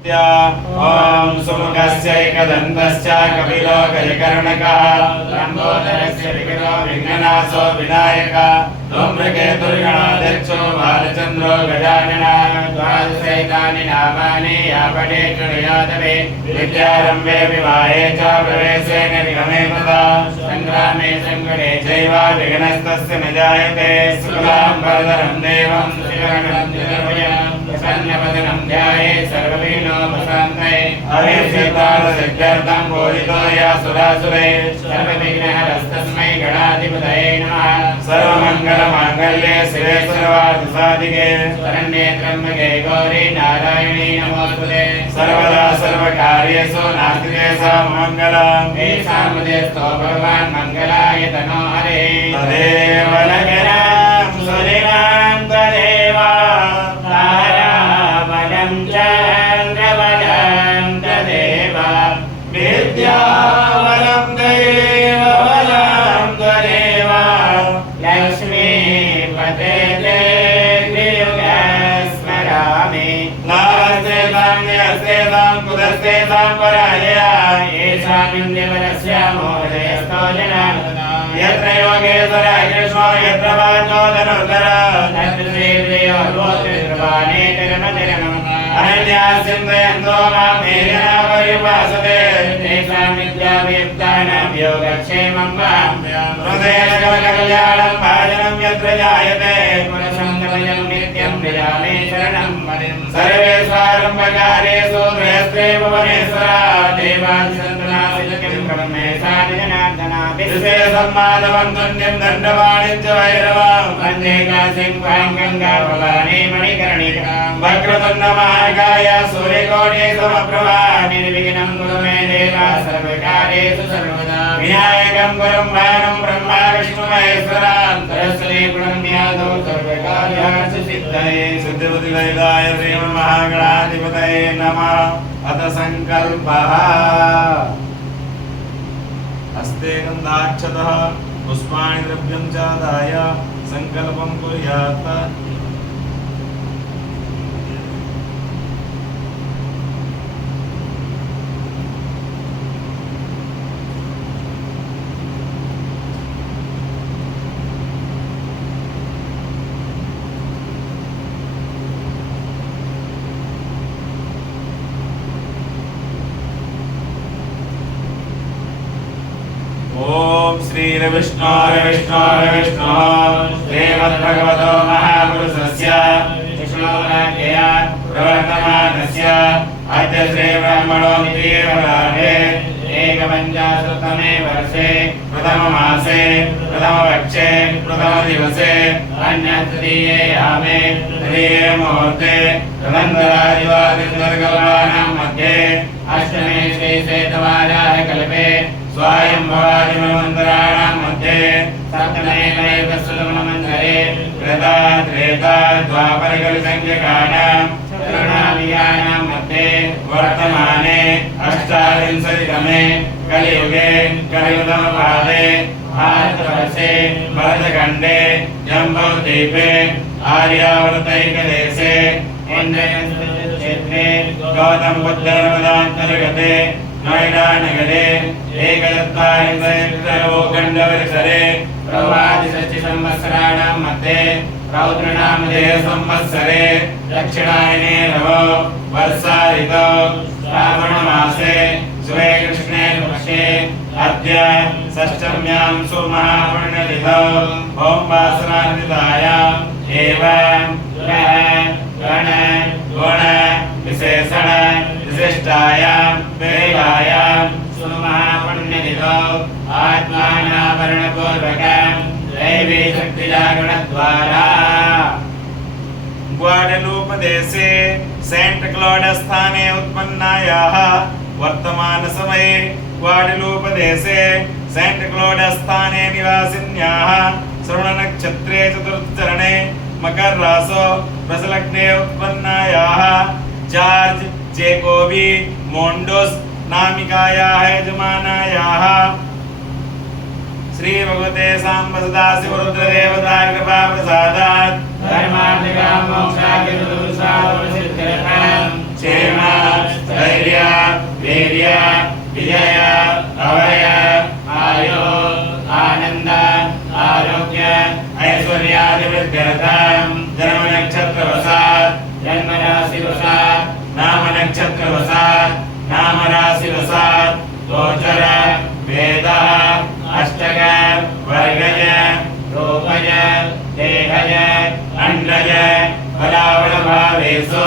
ओम सुमुखस्य एकदन्तस्य कपिलो गजकर्णकः लम्बोदरस्य विकटो विघ्ननाशो विनायकः धूम्रकेतुर्गणाध्यक्षो बालचन्द्रो गजाननः द्वादशैतानि नामानि यापठे कृणुयातवे विद्यारम्भे विवाहे च प्रवेशे निर्गमे तथा सङ्ग्रामे सङ्कटे चैव विघ्नस्तस्य न जायते शुक्लां वरदरं देवं शिवगणं निर्भयं प्रसन्नवदनं ध्यायेत् सर्वविघ्नोपशान्तये अभीष्टसिद्ध्यर्थं पूजितो यः सुरासुरैः सर्वविघ्नहरस्तस्मै गणाधिपतये नमः सर्वमङ्गलमाङ्गल्ये शिवे सर्वार्थसाधिके शरण्ये त्र्यम्बके गौरी नारायणी नमोस्तुते सर्वदा सर्वकार्येषु नास्ति तेषां मङ्गलम् येषां हृदयस्थो भगवान् मङ्गलाय तनो हरिः तदेव नगरं सुरिनां तदेव ताराबलं चन्द्रबलं तदेव विद्याबलं तदेव बलं तदेव लक्ष्मीपते स्मरामि नास्तेषां यस्तेषां कुतस्तेषां पराजया येषामिन्द्रियबलस्य मोहदयस्तो जनाः यत्र योगेश्वरः कृष्णो यत्र वाचो धनुर्धर तत्र श्रीप्रियोर्वोत्रिर्वाणे तिरुमतिरमम् अनन्याश्चिन्तयन्तो मां मेघना परिभासते तेषां विद्यावियुक्तानां योगक्षेमं वां हृदयसकलकल्याणं भाजनं यत्र जायते पुरुषं नित्यं विरामे शरणं मणिं सर्वेष्वारम्भकार्येषु गृहस्थे भुवनेश्वरा देवादिसन्तनासिकिं ब्रह्मेशानि जनार्दना विश्वे सम्मानवं तुण्यं दण्डवाणिं च भैरवां वन्दे काशीं वां गङ्गा भवानी मणिकर्णिकां वक्रतुण्डमहाकाय सूर्यकोटि समप्रभा निर्विघ्नं कुरु मे देव सर्वकार्येषु सर्वदा विनायकं गुरुं भानं ब्रह्मा विष्णु महेश्वरां सरस्वती प्रणम्यादौ सर्वकार्यार्थसिद्धये सिद्धिबुद्धिलयिताय श्रीमन्महागणाधिपतये नमः अथ संकल्पः हस्ते गन्धाक्षतः पुष्पाणि द्रव्यं च दाय संकल्पं कुर्यात् ओम श्री विष्णु श्रीमद्भगवतो महापुरुषस्य विष्णुराज्ञया प्रवर्तमानस्य अद्य श्रीब्रह्मणोत्सवे एकपञ्चाशत्तमे वर्षे प्रथममासे प्रथमपक्षे प्रथमदिवसे अन्यतृतीये यामे तृतीये मुहूर्ते रमन्तरादिवादिन्दर्गवानां मध्ये अष्टमे श्रीश्वेतवाराह कल्पे स्वायंभवादिमन्त्राणां मध्ये सप्तमे वैवस्वतमन्त्रे कृता त्रेता द्वापरकलिसंख्यकानां चतुर्णामियानां मध्ये वर्तमाने अष्टाविंशतितमे कलियुगे कलियुगमपादे भारतवर्षे भरतखण्डे जम्बूद्वीपे आर्यावर्तैकदेशे इन्द्रयन्त्रक्षेत्रे गौतमबुद्धनर्मदान्तर्गते नोएडा नगरे एकदत्तारिंशत्तरोखण्डपरिसरे प्रवादिषष्टिसंवत्सराणां मध्ये रौद्रनामधेय संवत्सरे दक्षिणायने नवो वर्षा ऋतौ श्रावणमासे शुभे कृष्णे पक्षे अद्य षष्ठम्यां सुमहापुण्यतिथौ ॐ वासनान्वितायाम् एवं गण गुण विशेषण विशिष्टायां वेलायां सुमहापुण्यतिथौ आत्मानावरणपूर्वकं दैवी शक्तिजागरणद्वारा ग्वाडेलूप देशे सेंट क्लॉड स्थाने उत्पन्नायाः वर्तमान समये ग्वाडेलूप देशे सेंट क्लॉड स्थाने निवासिन्याः श्रवणनक्षत्रे चतुर्थचरणे मकर रासो वृषलग्ने उत्पन्नायाः जॉर्ज जेकोबी मोंडोस नामिकायाः यजमानायाः श्री भगवते सांब सदाशिव रुद्र देवता कृपा प्रसादात् धर्मार्थ काम मोक्षार्थ चतुर्साधन सिद्ध्यर्थं क्षेम वीर्य विजय अभय आयु आनंद आरोग्य ऐश्वर्यादिवृद्ध्यर्थं जन्म नक्षत्रवशात् जन्म राशिवशात् नाम नक्षत्रवशात् नाम राशिवशात् गोचर वेदः अष्टक वर्गज रूपज देहज अंडज फलाफलभावेषु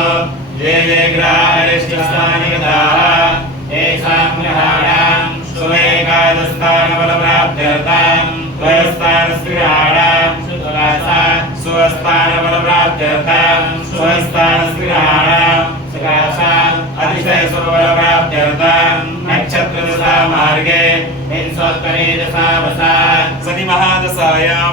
ये ये ग्रहारिष्टस्थानि गताः तेषां ग्रहाणां स्वेकादस्थानबलप्राप्त्यर्थं स्वस्थानस्त्रियाणां स्वस्थानबलप्राप्त्यर्थं स्वस्थानस्त्रियाणां अतिशयस्वबलप्राप्त्यर्थं नक्षत्रदशा मार्गे हिंसोत्तरे दशावसात् शनि महादशायां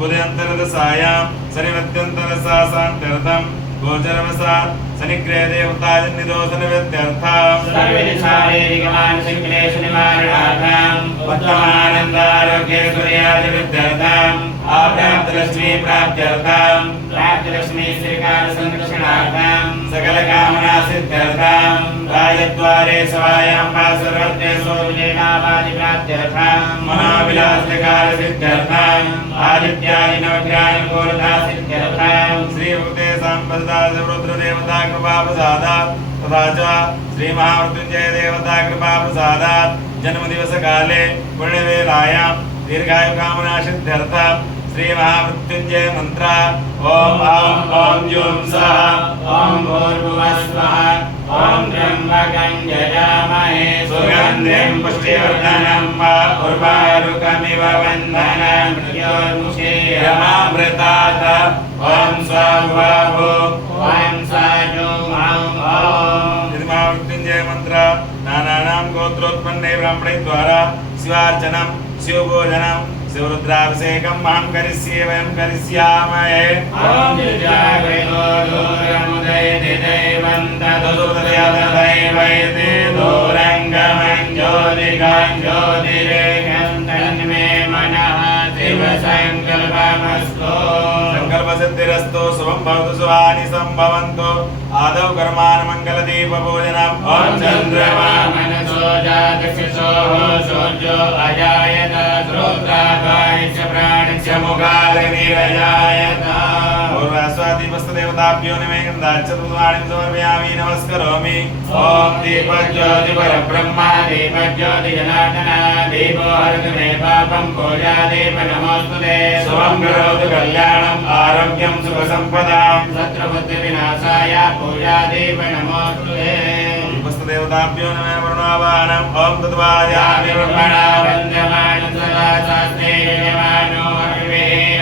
बुधेन्तरदशायां शनिमध्यन्तरदशासान्त्यर्थं गोचरवशात् शनिग्रह देवताजन्यदोषनिवृत्त्यर्थं सर्वशारीरिकमानसिकक्लेशनिवारणार्थं उत्तमानन्दारोग्ये सूर्यादिवृत्त्यर्थं अप्राप्तलक्ष्मी प्राप्त्यर्थं प्राप्तलक्ष्मी श्रीकालसंरक्षणार्थं सकलकामनासिद्ध्यर्थं राजद्वारे सभायां वा सर्वज्ञेषु विजयलाभादिप्राप्त्यर्थं मनोविलासकालसिद्ध्यर्थं आदित्यादि नवग्रहानुकूलतासिद्ध्यर्थं श्रीभूते साम्प्रदा रुद्रदेवता कृपाप्रसादात् तथा च श्री महामृत्युंजय देवता कृपाप्रसादात् जन्मदिवस काले पुण्यवेलायां दीर्घायु कामना सिद्ध्यर्थं श्री महामृत्युंजय मंत्र ओम ओम ओम जुम सः ओम भूर्भुवः स्वः ओम त्र्यंबकं यजामहे सुगन्धिं पुष्टिवर्धनं उर्वारुकमिव बन्धनं मृत्योर्मुक्षीयमामृतात् ओम स्वाहा ओम साजुं ओम श्री महामृत्युंजय मंत्र नानानां गोत्रोत्पन्ने ब्राह्मणे द्वारा शिवार्चनं शिवभोजनं शिवरुद्राभिषेकं मां करिष्ये वयं करिष्यामहे ओम जजागो दूरमुदयति दैवं तदुदयदैवैते दूरङ्गमं ज्योतिकां ज्योतिरेकं तन्मे मनः शिवसङ्कल्पमस्तु संकल्पसिद्धिरस्तु शुभं भवतु शुभानि सम्भवन्तु आदौ कर्मान् मङ्गलदीपपूजनम् ॐ चन्द्रमा मनसो जातशिशोः सूर्यो अजायत श्रोत्रागायस्य प्राणस्य मुखाग्निरजायत पूर्वास्वादिपस्तदेवताभ्यो नमः दाच्चतुर्वाणीं समर्पयामि नमस्करोमि ॐ दीपज्योतिपरब्रह्मा दीपज्योतिजनार्दन दीपो हरतु मे पापं पूजादीप नमोऽस्तुते शुभं करोतु कल्याणम् आरोग्यं सुखसम्पदां शत्रुबुद्धिविनाशाय पूजादीप नमोऽस्तुते दीपस्तदेवताभ्यो नमः वरुणावाहनम् ॐ तद्वायामि ब्रह्मणा वन्द्यमानं सदा शास्त्रे यजमानो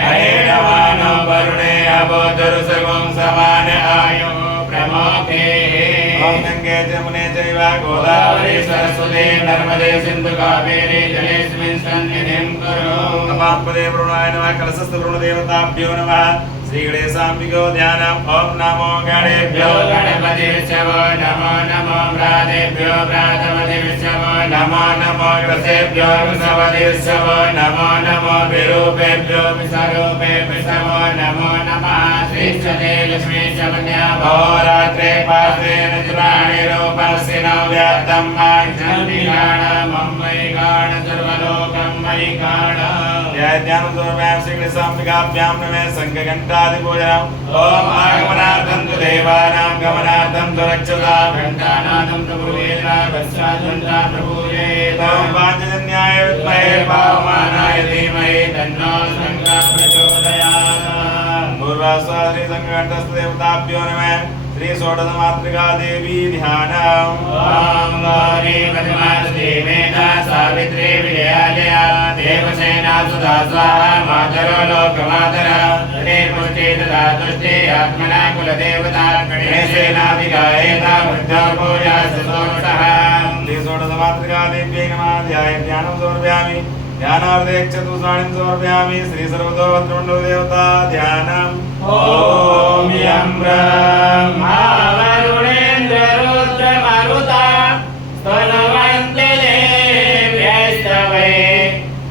अहेणवानो वरुणे अबोधरुसगुं समान आयो प्रमोखे ॐ गङ्गे जमुने चैव गोदावरी सरस्वती नर्मदे सिन्धु कावेरी जलेऽस्मिन् सन्निधिं कुरु नमात्मदे वरुणाय नमः कलशस्थ वरुणदेवताभ्यो नमः श्रीगणेशाम्बिको ध्यानम् ॐ नमो गणेभ्यो गणपतिर्षवो नमो नमो व्रातेभ्यो व्रातपतिर्षवो नमो नमो ग्रसेभ्यो वृषपतिर्षवो नमो नमो विरूपेभ्यो विषरूपेभ्यो नमो नमः श्रीश्वते लक्ष्मीश्च मन्याभो रात्रे पार्श्वे नचुराणि रूपस्य नव्यात्तं माक्षन्तिगाणं वैगाण सर्वलोकं वैगाण ध्यानं समर्पयामि श्रीगणेशाम्बिकाभ्यां नमः शङ्खघण्टादिपूजनम् ॐ आगमनार्थं तु देवानां गमनार्थं तु रक्षतां घण्टानादं प्रभूयेत वत्सादन्ता प्रभूयेत ॐ पाञ्चजन्याय विद्महे पावमानाय धीमहि तन्नो शङ्खः प्रचोदयात् पूर्वास्वादि शङ्खघण्टस्थदेवताभ्यो नमः श्री षोडशमातृका देवी ध्यानम् ॐ गौरी पद्मावती मेधा सावित्री विजयालया देवसेना सुधा स्वाहा मातरो लोकमातरा हरे पुष्टे तथा तुष्टे आत्मना कुलदेवता गणेशेनाधिकायेता वृद्धो पूजा सुसोषः श्री षोडशमातृका देव्यै नमः ध्याय ध्यानं समर्पयामि ध्यानार्थे चतुर्वाणीं समर्पयामि श्री सर्वतोभद्रमण्डल देवता ध्यानम् ॐ यं ब्रह्मा वरुणेन्द्र रुद्र मरुता स्तनवन्ते देव्यस्तवे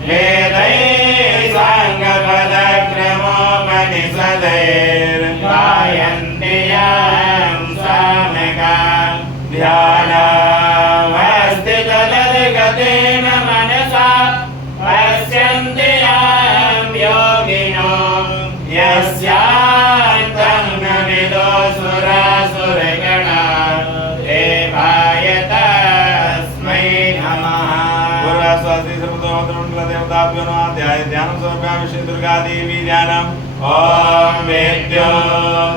वेदैः साङ्गपदक्रमोपनिषदैर्गायन्ति यं सामगां ध्यानामय देवताभ्यो नमः ध्यानं समर्पयामि श्री दुर्गा देवी ध्यानम् ॐ वेद्यो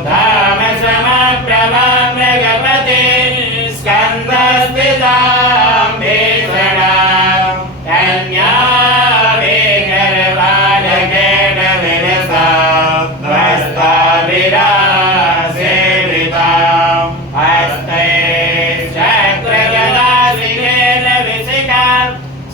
धाम समप्रभां मृगपते स्कन्दस्थितां भीषणां कन्यावे गर्भाढकेन विलसा ध्वस्ताभिरासेवितां हस्ते चक्रगदासिकेन विशिखां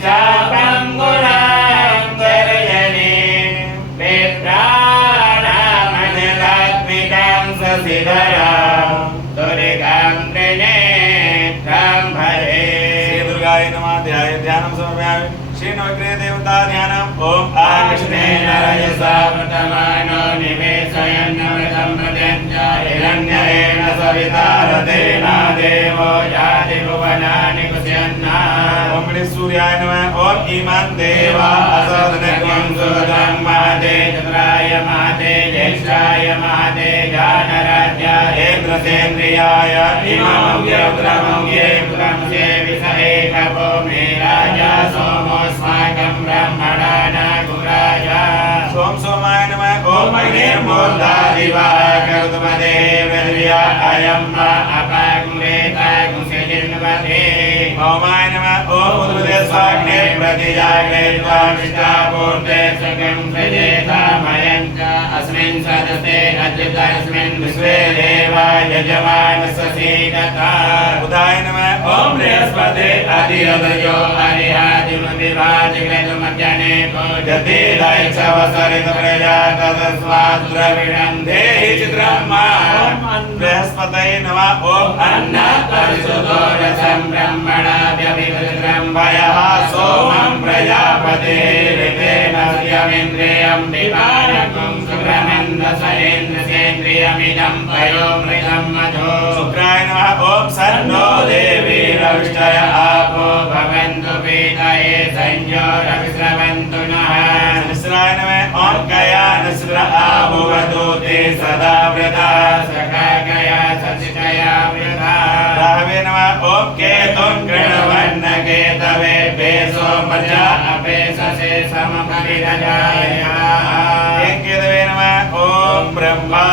चापं गुणां गर्जनीं विप्राणामनलात्मिकां शशिधरां दुर्गां त्रिनेत्रां भजे। श्री दुर्गाय नमः ध्यानं समर्पयामि श्री नवग्रह देवता ध्यानम् ॐ कृष्णेन रजसा वर्तमानो निवेशयन्नमृतं मृत्यञ्च हिरण्येन सविता रथेन देवो याति भुवनानि कुशयन्ना। ॐ सूर्याय नमः ॐ इमं देवा असदनग्नं सुगतं महते चतुराय महते ज्येष्ठाय महते जानराज्याय इन्द्रसेन्द्रियाय इमं यौत्रमौये पुरंसे विषये कपो मे राजा सोमोऽस्माकं ब्रह्मणाना गुराजा। सोम सोमाय नमः ॐ अग्निर्मोदादिवाकरुतमदे पृथिव्या अयं वा अपाकुरेता कुशलिन्वते। ओमाय नमः ॐ उद्भिदे स्वाग्ने प्रतिजाग्रे त्वामिष्टापूर्ते सकं प्रजेतामयं च अस्मिन् सदस्ते अद्रितस्मिन् विश्वे देवा यजमानस्य सीदता। उदाय नमः ॐ बृहस्पते अधिरथयो हरिहादिमविभाजिकृतमज्जने पूजते दैक्षवसरित प्रजा तदस्वाद्रविणन्धे चित्रम् बृहस्पतये नमः ॐ अन्नपरिषदो रसं ब्रह्मणा व्यभिवृत्रं वयः सोमं प्रजापतेरितेन यमिन्द्रियं विपारकं शुक्रमन्दसरेन्द्रसेन्द्रियमिदं पयोमृतं मधो। शुक्राय नमः ॐ सन्नो देवी रविष्टय आपो भवन्तु पीतये संयोरविस्रवन्तु नः। मिश्राय नमः ॐ गया नस्र आभुवतु ते सदा व्रता सखा गया सचितया वृथा। राहवे नमः ॐ केतुं कृणवन्न केतवे पेशो मज्जा अपेशसे समपरिरजाय। केतवे नमः ॐ ब्रह्मा